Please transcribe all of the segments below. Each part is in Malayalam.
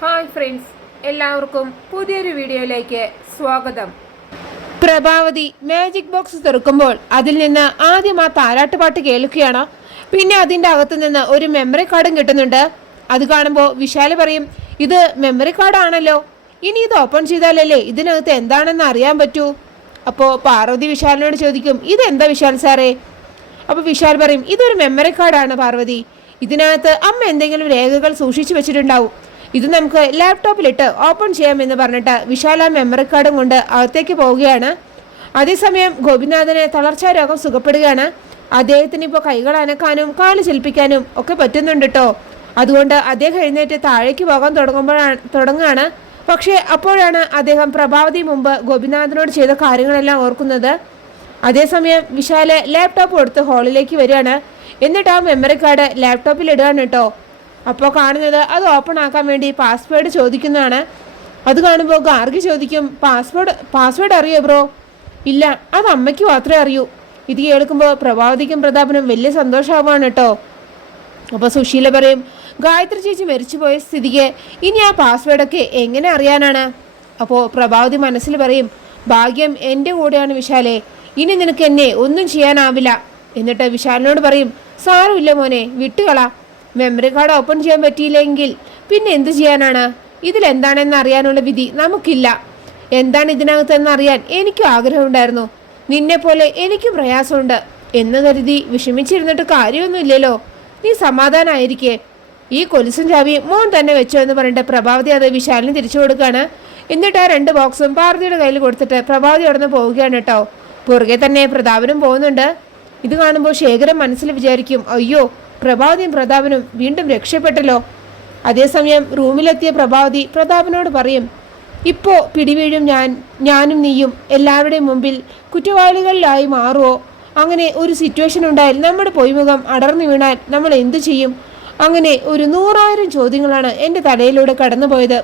ഹായ് ഫ്രണ്ട്സ് എല്ലാവർക്കും പുതിയൊരു വീഡിയോയിലേക്ക് സ്വാഗതം. പ്രഭാവതി മാജിക് ബോക്സ് തുറക്കുമ്പോൾ അതിൽ നിന്ന് ആദ്യം ആ താരാട്ടുപാട്ട് കേൾക്കുകയാണ്. പിന്നെ അതിന്റെ അകത്ത് നിന്ന് ഒരു മെമ്മറി കാർഡും കിട്ടുന്നുണ്ട്. അത് കാണുമ്പോൾ വിശാൽ പറയും ഇത് മെമ്മറി കാർഡാണല്ലോ ഇനി ഇത് ഓപ്പൺ ചെയ്താലല്ലേ ഇതിനകത്ത് എന്താണെന്ന് അറിയാൻ പറ്റൂ? അപ്പോൾ പാർവതി വിശാലിനോട് ചോദിക്കും ഇതെന്താ വിശാൽ സാറേ? അപ്പോൾ വിശാൽ പറയും ഇതൊരു മെമ്മറി കാർഡാണ് പാർവതി. ഇതിനകത്ത് അമ്മ എന്തെങ്കിലും രേഖകൾ സൂക്ഷിച്ചു വെച്ചിട്ടുണ്ടാവും. ഇത് നമുക്ക് ലാപ്ടോപ്പിലിട്ട് ഓപ്പൺ ചെയ്യാമെന്ന് പറഞ്ഞിട്ട് വിശാല മെമ്മറി കാർഡും കൊണ്ട് അകത്തേക്ക് പോവുകയാണ്. അതേസമയം ഗോപിനാഥന് തളർച്ചാ രോഗം സുഖപ്പെടുകയാണ്. അദ്ദേഹത്തിന് ഇപ്പോൾ കൈകൾ അനക്കാനും കാൽ ചലിപ്പിക്കാനും ഒക്കെ പറ്റുന്നുണ്ട് കേട്ടോ. അതുകൊണ്ട് അദ്ദേഹം എഴുന്നേറ്റ് താഴേക്ക് പോകാൻ തുടങ്ങുമ്പോഴാണ് തുടങ്ങുകയാണ്. പക്ഷേ അപ്പോഴാണ് അദ്ദേഹം പ്രഭാവതി മുമ്പ് ഗോപിനാഥനോട് ചെയ്ത കാര്യങ്ങളെല്ലാം ഓർക്കുന്നത്. അതേസമയം വിശാല ലാപ്ടോപ്പ് കൊടുത്ത് ഹാളിലേക്ക് വരികയാണ്. എന്നിട്ട് ആ മെമ്മറി കാർഡ് ലാപ്ടോപ്പിൽ ഇടുകയാണ് കേട്ടോ. അപ്പോൾ കാണുന്നത് അത് ഓപ്പൺ ആക്കാൻ വേണ്ടി പാസ്വേഡ് ചോദിക്കുന്നതാണ്. അത് കാണുമ്പോൾ ഗാർഗി ചോദിക്കും പാസ്വേഡ് പാസ്വേഡ് അറിയോ ബ്രോ ഇല്ല അത് അമ്മയ്ക്ക് മാത്രമേ അറിയൂ. ഇത് കേൾക്കുമ്പോൾ പ്രഭാവതിക്കും പ്രതാപനും വലിയ സന്തോഷമാവാണ് കേട്ടോ. അപ്പോൾ സുശീല പറയും ഗായത്രി ചേച്ചി മരിച്ചുപോയ സ്ഥിതിക്ക് ഇനി ആ പാസ്വേഡൊക്കെ എങ്ങനെ അറിയാനാണ്? അപ്പോൾ പ്രഭാവതി മനസ്സിൽ പറയും ഭാഗ്യം എന്റെ കൂടെയാണ് വിശാലെ ഇനി നിനക്ക് എന്നെ ഒന്നും ചെയ്യാനാവില്ല. എന്നിട്ട് വിശാലിനോട് പറയും സാരമില്ല മോനെ വിട്ടുകള. മെമ്മറി കാർഡ് ഓപ്പൺ ചെയ്യാൻ പറ്റിയില്ലെങ്കിൽ പിന്നെ എന്ത് ചെയ്യാനാണ്? ഇതിലെന്താണെന്ന് അറിയാനുള്ള വിധി നമുക്കില്ല. എന്താണ് ഇതിനകത്തെന്ന് അറിയാൻ എനിക്കും ആഗ്രഹമുണ്ടായിരുന്നു. നിന്നെ പോലെ എനിക്കും പ്രയാസമുണ്ട് എന്ന് കരുതി വിഷമിച്ചിരുന്നിട്ട് കാര്യമൊന്നുമില്ലല്ലോ. നീ സമാധാനായിരിക്കേ. ഈ കൊലുസും ചാവി മോൻ തന്നെ വെച്ചോ എന്ന് പറഞ്ഞിട്ട് പ്രഭാവതി അത് വിശാലിന് തിരിച്ചു കൊടുക്കുകയാണ് എന്നിട്ട് ആ രണ്ട് ബോക്സും പാർവതിയുടെ കയ്യിൽ കൊടുത്തിട്ട് പ്രഭാവതി ഉടനെ പോവുകയാണ് കേട്ടോ. പുറകെ തന്നെ പ്രതാപനും പോകുന്നുണ്ട്. ഇത് കാണുമ്പോൾ ശേഖരം മനസ്സിൽ വിചാരിക്കും അയ്യോ പ്രഭാവതിയും പ്രതാപനും വീണ്ടും രക്ഷപ്പെട്ടല്ലോ. അതേസമയം റൂമിലെത്തിയ പ്രഭാവതി പ്രതാപനോട് പറയും ഇപ്പോൾ പിടിവീഴും ഞാൻ ഞാനും നീയും എല്ലാവരുടെയും മുമ്പിൽ കുറ്റവാളികളിലായി മാറുമോ അങ്ങനെ ഒരു സിറ്റുവേഷൻ ഉണ്ടായാൽ നമ്മുടെ പൊയ്മുഖം അടർന്നു വീണാൽ നമ്മൾ എന്തു ചെയ്യും? അങ്ങനെ ഒരു നൂറായിരം ചോദ്യങ്ങളാണ് എന്റെ തലയിലൂടെ കടന്നുപോയത്.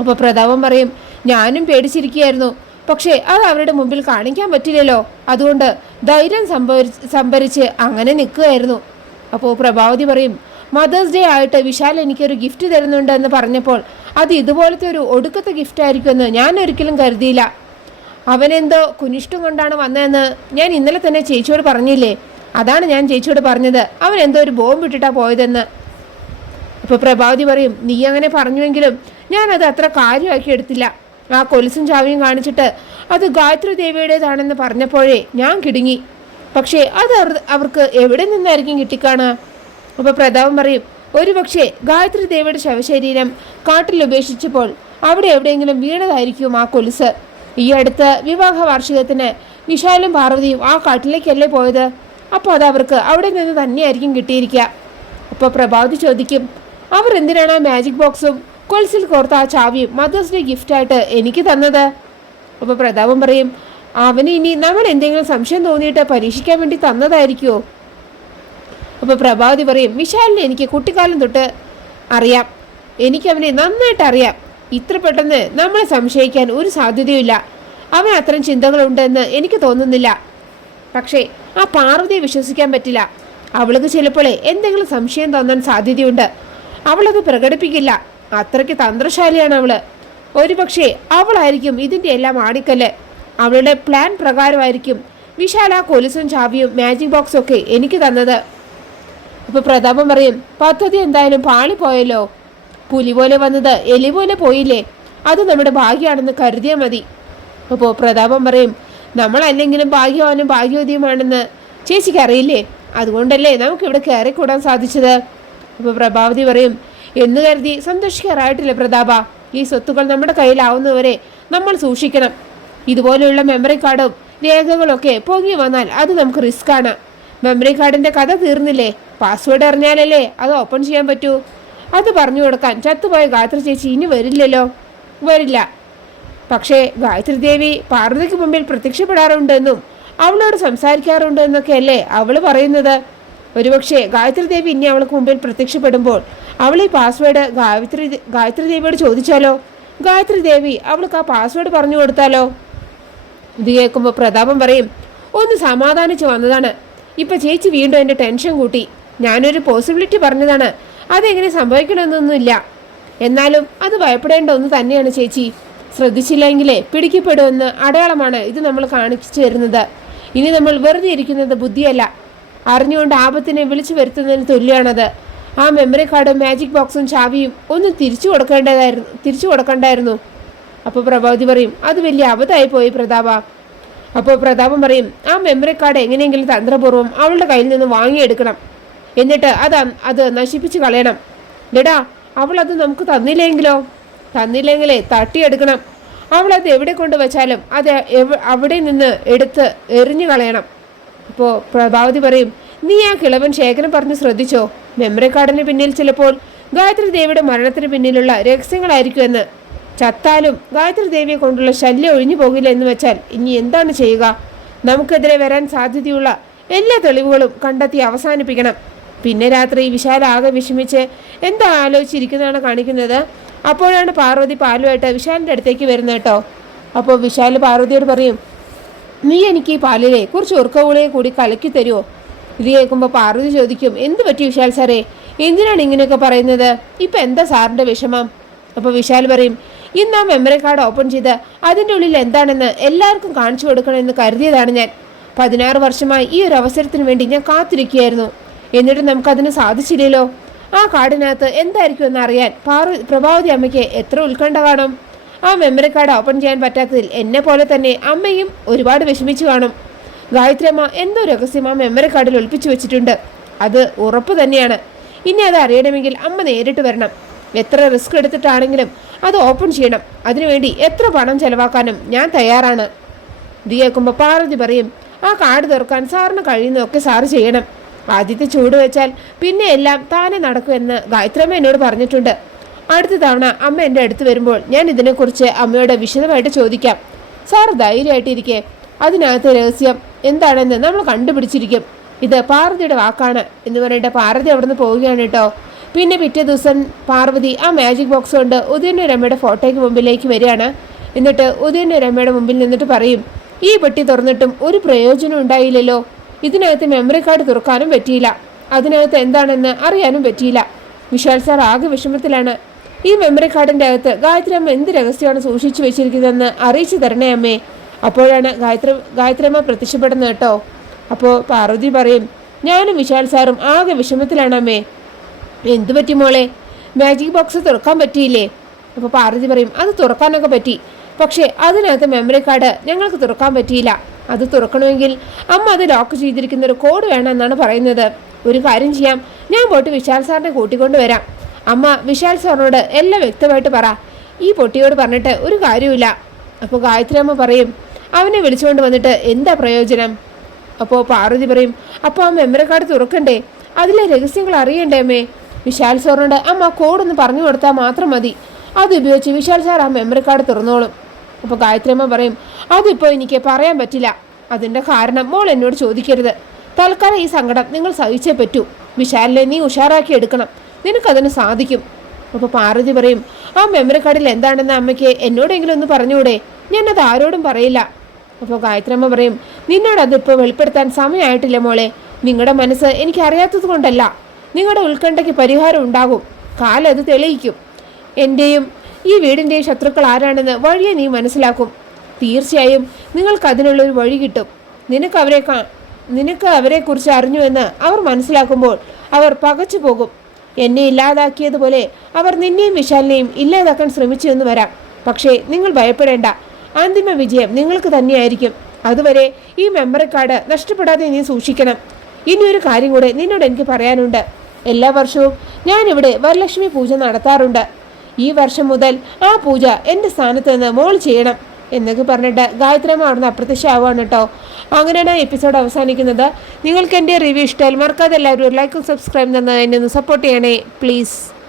അപ്പോൾ പ്രതാപം പറയും ഞാനും പേടിച്ചിരിക്കുകയായിരുന്നു. പക്ഷേ അത് അവരുടെ മുമ്പിൽ കാണിക്കാൻ പറ്റില്ലല്ലോ. അതുകൊണ്ട് ധൈര്യം സംഭരി സംഭരിച്ച് അങ്ങനെ നിൽക്കുകയായിരുന്നു. അപ്പോൾ പ്രഭാവതി പറയും മദേഴ്സ് ഡേ ആയിട്ട് വിശാൽ എനിക്കൊരു ഗിഫ്റ്റ് തരുന്നുണ്ട് എന്ന് പറഞ്ഞപ്പോൾ അത് ഇതുപോലത്തെ ഒരു ഒടുക്കത്തെ ഗിഫ്റ്റ് ആയിരിക്കുമെന്ന് ഞാൻ ഒരിക്കലും കരുതിയില്ല. അവനെന്തോ കുനിഷ്ടം കൊണ്ടാണ് വന്നതെന്ന് ഞാൻ ഇന്നലെ തന്നെ ചേച്ചിയോട് പറഞ്ഞില്ലേ? അതാണ് ഞാൻ ചേച്ചിയോട് പറഞ്ഞത്. അവൻ എന്തോ ഒരു ബോംബ് ഇട്ടിട്ടാ പോയതെന്ന്. ഇപ്പൊ പ്രഭാവതി പറയും നീ അങ്ങനെ പറഞ്ഞുവെങ്കിലും ഞാൻ അത് അത്ര കാര്യമാക്കി എടുത്തില്ല. ആ കൊലുസും ചാവിയും കാണിച്ചിട്ട് അത് ഗായത്രി ദേവിയുടേതാണെന്ന് പറഞ്ഞപ്പോഴേ ഞാൻ കിടുങ്ങി. പക്ഷേ അത് അവർക്ക് എവിടെ നിന്നായിരിക്കും കിട്ടിക്കാണുക? അപ്പോൾ പ്രതാപൻ പറയും ഒരു പക്ഷേ ഗായത്രി ദേവിയുടെ ശവശരീരം കാട്ടിൽ ഉപേക്ഷിച്ചപ്പോൾ അവിടെ എവിടെയെങ്കിലും വീണതായിരിക്കും ആ കൊലുസ്. ഈ അടുത്ത വിവാഹ വാർഷികത്തിന് വിശാലും പാർവതിയും ആ കാട്ടിലേക്കല്ലേ പോയത്? അപ്പോൾ അത് അവർക്ക് അവിടെ നിന്ന് തന്നെയായിരിക്കും കിട്ടിയിരിക്കുക. അപ്പോൾ പ്രഭാവതി ചോദിക്കും അവർ എന്തിനാണ് ആ മാജിക് ബോക്സും കൊൽസിൽ കോർത്ത ആ ചാവിയും മദേഴ്സ് ഡേ ഗിഫ്റ്റായിട്ട് എനിക്ക് തന്നത്? അപ്പോൾ പ്രതാപം പറയും അവന് ഇനി നമ്മൾ എന്തെങ്കിലും സംശയം തോന്നിയിട്ട് പരീക്ഷിക്കാൻ വേണ്ടി തന്നതായിരിക്കുമോ അപ്പോൾ പ്രഭാതി പറയും വിശാലിനെ എനിക്ക് കുട്ടിക്കാലം തൊട്ട് അറിയാം. എനിക്കവനെ നന്നായിട്ട് അറിയാം. ഇത്ര പെട്ടെന്ന് നമ്മളെ സംശയിക്കാൻ ഒരു സാധ്യതയുമില്ല. അവൻ അത്തരം ചിന്തകളുണ്ടെന്ന് എനിക്ക് തോന്നുന്നില്ല. പക്ഷേ ആ പാർവതിയെ വിശ്വസിക്കാൻ പറ്റില്ല. അവൾക്ക് ചിലപ്പോൾ എന്തെങ്കിലും സംശയം തോന്നാൻ സാധ്യതയുണ്ട്. അവളത് പ്രകടിപ്പിക്കില്ല. അത്രയ്ക്ക് തന്ത്രശാലിയാണ് അവൾ. ഒരുപക്ഷെ അവളായിരിക്കും ഇതിന്റെ എല്ലാം ആണിക്കല്ല് അവളുടെ പ്ലാൻ പ്രകാരമായിരിക്കും വിശാല കൊലുസും ചാവിയും മാജിക് ബോക്സും ഒക്കെ എനിക്ക് തന്നത്. അപ്പൊ പ്രതാപം പറയും പദ്ധതി എന്തായാലും പാളി പോയല്ലോ പുലി പോലെ വന്നത് എലി പോലെ പോയില്ലേ? അത് നമ്മുടെ ഭാഗ്യമാണെന്ന് കരുതിയാൽ മതി. അപ്പോൾ പ്രതാപം പറയും നമ്മൾ അല്ലെങ്കിലും ഭാഗ്യവാനും ഭാഗ്യവതിയുമാണെന്ന് ചേച്ചിക്ക് അറിയില്ലേ? അതുകൊണ്ടല്ലേ നമുക്ക് ഇവിടെ കയറിക്കൂടാൻ സാധിച്ചത്. അപ്പോൾ പ്രഭാവതി പറയും എന്ന് കരുതി സന്തോഷിക്കാറായിട്ടില്ല പ്രതാപ. ഈ സ്വത്തുക്കൾ നമ്മുടെ കയ്യിലാവുന്നവരെ നമ്മൾ സൂക്ഷിക്കണം. ഇതുപോലെയുള്ള മെമ്മറി കാർഡും രേഖകളൊക്കെ പൊങ്ങി വന്നാൽ അത് നമുക്ക് റിസ്ക് ആണ്. മെമ്മറി കാർഡിന്റെ കഥ തീർന്നില്ലേ? പാസ്വേഡ് അറിഞ്ഞാലല്ലേ അത് ഓപ്പൺ ചെയ്യാൻ പറ്റൂ? അത് പറഞ്ഞു കൊടുക്കാൻ ചത്തുപോയ ഗായത്രി ചേച്ചി ഇനി വരില്ലല്ലോ? വരില്ല. പക്ഷേ ഗായത്രി ദേവി പാർവതിക്ക് മുമ്പിൽ പ്രത്യക്ഷപ്പെടാറുണ്ടെന്നും അവളോട് സംസാരിക്കാറുണ്ട് അല്ലേ അവൾ പറയുന്നത്? ഒരുപക്ഷെ ഗായത്രി ദേവി ഇനി അവൾക്ക് മുമ്പിൽ പ്രത്യക്ഷപ്പെടുമ്പോൾ അവൾ ഈ പാസ്വേഡ് ഗായത്രി ഗായത്രി ദേവിയോട് ചോദിച്ചാലോ? ഗായത്രി ദേവി അവൾക്ക് ആ പാസ്വേഡ് പറഞ്ഞു കൊടുത്താലോ? ഇത് കേൾക്കുമ്പോൾ പ്രതാപം പറയും ഒന്ന് സമാധാനിച്ച് വന്നതാണ്. ഇപ്പം ചേച്ചി വീണ്ടും എന്റെ ടെൻഷൻ കൂട്ടി. ഞാനൊരു പോസിബിലിറ്റി പറഞ്ഞതാണ്. അതെങ്ങനെ സംഭവിക്കണമെന്നൊന്നുമില്ല. എന്നാലും അത് ഭയപ്പെടേണ്ട ഒന്ന് തന്നെയാണ് ചേച്ചി. ശ്രദ്ധിച്ചില്ലെങ്കിലേ പിടിക്കപ്പെടുമെന്ന് അടയാളമാണ് ഇത് നമ്മൾ കാണിച്ചു തരുന്നത്. ഇനി നമ്മൾ വെറുതെ ഇരിക്കുന്നത് ബുദ്ധിയല്ല. അറിഞ്ഞുകൊണ്ട് ആപത്തിനെ വിളിച്ചു വരുത്തുന്നതിന് തുല്യമാണത് ആ മെമ്മറി കാർഡും മാജിക് ബോക്സും ചാവിയും ഒന്ന് തിരിച്ചു കൊടുക്കേണ്ടതായിരുന്നു തിരിച്ചു കൊടുക്കണ്ടായിരുന്നു. അപ്പോൾ പ്രഭാവതി പറയും അത് വലിയ അബദ്ധമായി പോയി പ്രതാപ. അപ്പോൾ പ്രതാപം പറയും ആ മെമ്മറി കാർഡ് എങ്ങനെയെങ്കിലും തന്ത്രപൂർവം അവളുടെ കയ്യിൽ നിന്ന് വാങ്ങിയെടുക്കണം. എന്നിട്ട് അത് അത് നശിപ്പിച്ച് കളയണം. ഡെടാ അവൾ അത് നമുക്ക് തന്നില്ലെങ്കിലോ? തന്നില്ലെങ്കിലേ തട്ടിയെടുക്കണം. അവൾ അത് എവിടെ കൊണ്ട് വെച്ചാലും അത് അവിടെ നിന്ന് എടുത്ത് എറിഞ്ഞു കളയണം. അപ്പോൾ പ്രഭാവതി പറയും നീ ആ കിളവൻ ശേഖരൻ പറഞ്ഞ് ശ്രദ്ധിച്ചോ? മെമ്മറി കാർഡിന് പിന്നിൽ ചിലപ്പോൾ ഗായത്രി ദേവിയുടെ മരണത്തിന് പിന്നിലുള്ള രഹസ്യങ്ങളായിരിക്കുമെന്ന് ചത്താലും ഗായത്രി ദേവിയെ കൊണ്ടുള്ള ശല്യം ഒഴിഞ്ഞു പോകില്ല എന്ന് വെച്ചാൽ ഇനി എന്താണ് ചെയ്യുക? നമുക്കെതിരെ വരാൻ സാധ്യതയുള്ള എല്ലാ തെളിവുകളും കണ്ടെത്തി അവസാനിപ്പിക്കണം. പിന്നെ രാത്രി വിശാല ആകെ വിഷമിച്ച് എന്താ ആലോചിച്ചിരിക്കുന്നതാണ് കാണിക്കുന്നത്? അപ്പോഴാണ് പാർവതി പാലുമായിട്ട് വിശാലിന്റെ അടുത്തേക്ക് വരുന്നത് കേട്ടോ. അപ്പോൾ വിശാൽ പാർവതിയോട് പറയും നീ എനിക്ക് ഈ പാലിലെ കുറച്ച് ഉറക്കവുളയെ കൂടി കലക്കി തരുമോ ഇത് കേൾക്കുമ്പോൾ പാർവതി ചോദിക്കും എന്ത് പറ്റി വിശാൽ സാറേ? എന്തിനാണ് ഇങ്ങനെയൊക്കെ പറയുന്നത്? ഇപ്പം എന്താ സാറിന്റെ വിഷമം? അപ്പോൾ വിശാൽ പറയും ഇന്ന് ആ മെമ്മറി കാർഡ് ഓപ്പൺ ചെയ്ത് അതിന്റെ ഉള്ളിൽ എന്താണെന്ന് എല്ലാവർക്കും കാണിച്ചു കൊടുക്കണമെന്ന് കരുതിയതാണ് ഞാൻ. പതിനാറ് വർഷമായി ഈ ഒരു അവസരത്തിന് വേണ്ടി ഞാൻ കാത്തിരിക്കുകയായിരുന്നു. എന്നിട്ട് നമുക്കതിന് സാധിച്ചില്ലല്ലോ. ആ കാർഡിനകത്ത് എന്തായിരിക്കും എന്നറിയാൻ പാർവ പ്രഭാവതി അമ്മയ്ക്ക് എത്ര ഉത്കണ്ഠ കാണും. ആ മെമ്മറി കാർഡ് ഓപ്പൺ ചെയ്യാൻ പറ്റാത്തതിൽ എന്നെ പോലെ തന്നെ അമ്മയും ഒരുപാട് വിഷമിച്ചു കാണും. ഗായത്രി അമ്മ എന്തോ രഹസ്യം ആ മെമ്മറി കാർഡിൽ ഒളിപ്പിച്ചു വെച്ചിട്ടുണ്ട്. അത് ഉറപ്പ് തന്നെയാണ്. ഇനി അത് അറിയണമെങ്കിൽ അമ്മ നേരിട്ട് വരണം. എത്ര റിസ്ക് എടുത്തിട്ടാണെങ്കിലും അത് ഓപ്പൺ ചെയ്യണം. അതിനുവേണ്ടി എത്ര പണം ചെലവാക്കാനും ഞാൻ തയ്യാറാണ്. ഇത് കേൾക്കുമ്പോൾ പാർവതി പറയും ആ കാട് തീർക്കാൻ സാറിന് കഴിയുന്നതൊക്കെ സാറ് ചെയ്യണം. ആദ്യത്തെ ചൂട് വെച്ചാൽ പിന്നെ എല്ലാം താനെ നടക്കുമെന്ന് ഗായത്രമ്മ എന്നോട് പറഞ്ഞിട്ടുണ്ട്. അടുത്ത തവണ അമ്മ എന്റെ അടുത്ത് വരുമ്പോൾ ഞാൻ ഇതിനെക്കുറിച്ച് അമ്മയോട് വിശദമായിട്ട് ചോദിക്കാം. സാർ ധൈര്യമായിട്ടിരിക്കെ. അതിനകത്ത് രഹസ്യം എന്താണെന്ന് നമ്മൾ കണ്ടുപിടിച്ചിരിക്കും. ഇത് പാർവതിയുടെ വാക്കാണ് എന്ന് പറയേണ്ട പാർവതി അവിടുന്ന് പോവുകയാണ് കേട്ടോ. പിന്നെ പിറ്റേ ദിവസം പാർവതി ആ മാജിക് ബോക്സ് കൊണ്ട് ഉദയന്റെ രമയുടെ ഫോട്ടോയ്ക്ക് മുമ്പിലേക്ക് വരികയാണ്. എന്നിട്ട് ഉദയന്റെ രമയുടെ മുമ്പിൽ നിന്നിട്ട് പറയും ഈ പെട്ടി തുറന്നിട്ടും ഒരു പ്രയോജനം ഉണ്ടായില്ലല്ലോ. ഇതിനകത്ത് മെമ്മറി കാർഡ് തുറക്കാനും പറ്റിയില്ല. അതിനകത്ത് എന്താണെന്ന് അറിയാനും പറ്റിയില്ല. വിശാൽ സാർ ആകെ വിഷമത്തിലാണ്. ഈ മെമ്മറി കാർഡിന്റെ അകത്ത് ഗായത്രി അമ്മ എന്ത് രഹസ്യമാണ് സൂക്ഷിച്ചു വെച്ചിരിക്കുന്നതെന്ന് അറിയിച്ചു തരണേ അമ്മേ. അപ്പോഴാണ് ഗായത്രി ഗായത്രി അമ്മ പ്രത്യക്ഷപ്പെടുന്നത് കേട്ടോ. അപ്പോൾ പാർവതി പറയും ഞാനും വിശാൽ സാറും ആകെ വിഷമത്തിലാണ് അമ്മേ. എന്തു പറ്റി മോളെ? മാജിക് ബോക്സ് തുറക്കാൻ പറ്റിയില്ലേ? അപ്പോൾ പാർവതി പറയും അത് തുറക്കാനൊക്കെ പറ്റി. പക്ഷേ അതിനകത്ത് മെമ്മറി കാർഡ് ഞങ്ങൾക്ക് തുറക്കാൻ പറ്റിയില്ല. അത് തുറക്കണമെങ്കിൽ അമ്മ അത് ലോക്ക് ചെയ്തിരിക്കുന്ന ഒരു കോഡ് വേണമെന്നാണ് പറയുന്നത്. ഒരു കാര്യം ചെയ്യാം. ഞാൻ പോയിട്ട് വിശാൽ സാറിനെ കൂട്ടിക്കൊണ്ട് വരാം. അമ്മ വിശാൽ സാറിനോട് എല്ലാം വ്യക്തമായിട്ട് പറ. ഈ പൊട്ടിയോട് പറഞ്ഞിട്ട് ഒരു കാര്യമില്ല അപ്പോൾ ഗായത്രി അമ്മ പറയും അവനെ വിളിച്ചുകൊണ്ട് വന്നിട്ട് എന്താ പ്രയോജനം? അപ്പോൾ പാർവതി പറയും അപ്പോൾ ആ മെമ്മറി കാർഡ് തുറക്കണ്ടേ? അതിലെ രഹസ്യങ്ങൾ അറിയണ്ടേ അമ്മേ? വിശാൽ സാറിനോട് അമ്മ കോഡൊന്ന് പറഞ്ഞു കൊടുത്താൽ മാത്രം മതി. അത് ഉപയോഗിച്ച് വിശാൽ സാർ ആ മെമ്മറി കാർഡ് തുറന്നോളും. അപ്പോൾ ഗായത്രി അമ്മ പറയും അതിപ്പോൾ എനിക്ക് പറയാൻ പറ്റില്ല. അതിന്റെ കാരണം മോൾ എന്നോട് ചോദിക്കരുത്. തൽക്കാലം ഈ സങ്കടം നിങ്ങൾ സഹിച്ചേ പറ്റൂ. വിശാലിനെ നീ ഉഷാറാക്കി എടുക്കണം. നിനക്കതിന് സാധിക്കും. അപ്പോൾ പാർവതി പറയും ആ മെമ്മറി കാർഡിൽ എന്താണെന്ന് അമ്മയ്ക്ക് എന്നോടെങ്കിലും ഒന്ന് പറഞ്ഞുകൂടെ? ഞാനത് ആരോടും പറയില്ല. അപ്പോൾ ഗായത്രമ്മ പറയും നിന്നോട് അതിപ്പോൾ വെളിപ്പെടുത്താൻ സമയമായിട്ടില്ല മോളെ. നിങ്ങളുടെ മനസ്സ് എനിക്കറിയാത്തത് കൊണ്ടല്ല. നിങ്ങളുടെ ഉത്കണ്ഠയ്ക്ക് പരിഹാരം ഉണ്ടാകും. കാലത് തെളിയിക്കും. എന്റെയും ഈ വീടിന്റെയും ശത്രുക്കൾ ആരാണെന്ന് വഴിയെ നീ മനസ്സിലാക്കും. തീർച്ചയായും നിങ്ങൾക്ക് അതിനുള്ളൊരു വഴി കിട്ടും. നിനക്ക് അവരെ നിനക്ക് അവരെക്കുറിച്ച് അറിഞ്ഞുവെന്ന് അവർ മനസ്സിലാക്കുമ്പോൾ അവർ പകച്ചു പോകും. എന്നെ ഇല്ലാതാക്കിയതുപോലെ അവർ നിന്നെയും വിശാലിനെയും ഇല്ലാതാക്കാൻ ശ്രമിച്ചു എന്ന് വരാം. പക്ഷേ നിങ്ങൾ ഭയപ്പെടേണ്ട. അന്തിമ വിജയം നിങ്ങൾക്ക് തന്നെയായിരിക്കും. അതുവരെ ഈ മെമ്മറി കാർഡ് നഷ്ടപ്പെടാതെ നീ സൂക്ഷിക്കണം. ഇനിയൊരു കാര്യം കൂടെ നിന്നോട് എനിക്ക് പറയാനുണ്ട്. എല്ലാ വർഷവും ഞാനിവിടെ വരലക്ഷ്മി പൂജ നടത്താറുണ്ട്. ഈ വർഷം മുതൽ ആ പൂജ എന്റെ സ്ഥാനത്ത് നിന്ന് മോൾ ചെയ്യണം എന്നൊക്കെ പറഞ്ഞിട്ട് ഗായത്രമ്മ അവിടുന്ന് അപ്രത്യക്ഷമാവുകയാണ് കേട്ടോ. അങ്ങനെയാണ് എപ്പിസോഡ് അവസാനിക്കുന്നത്. നിങ്ങൾക്ക് എന്റെ റിവ്യൂ ഇഷ്ടമായാൽ മറക്കാതെ എല്ലാവരും ഒരു ലൈക്കും സബ്സ്ക്രൈബ് തന്നെ എന്നെ ഒന്ന് സപ്പോർട്ട് ചെയ്യണേ പ്ലീസ്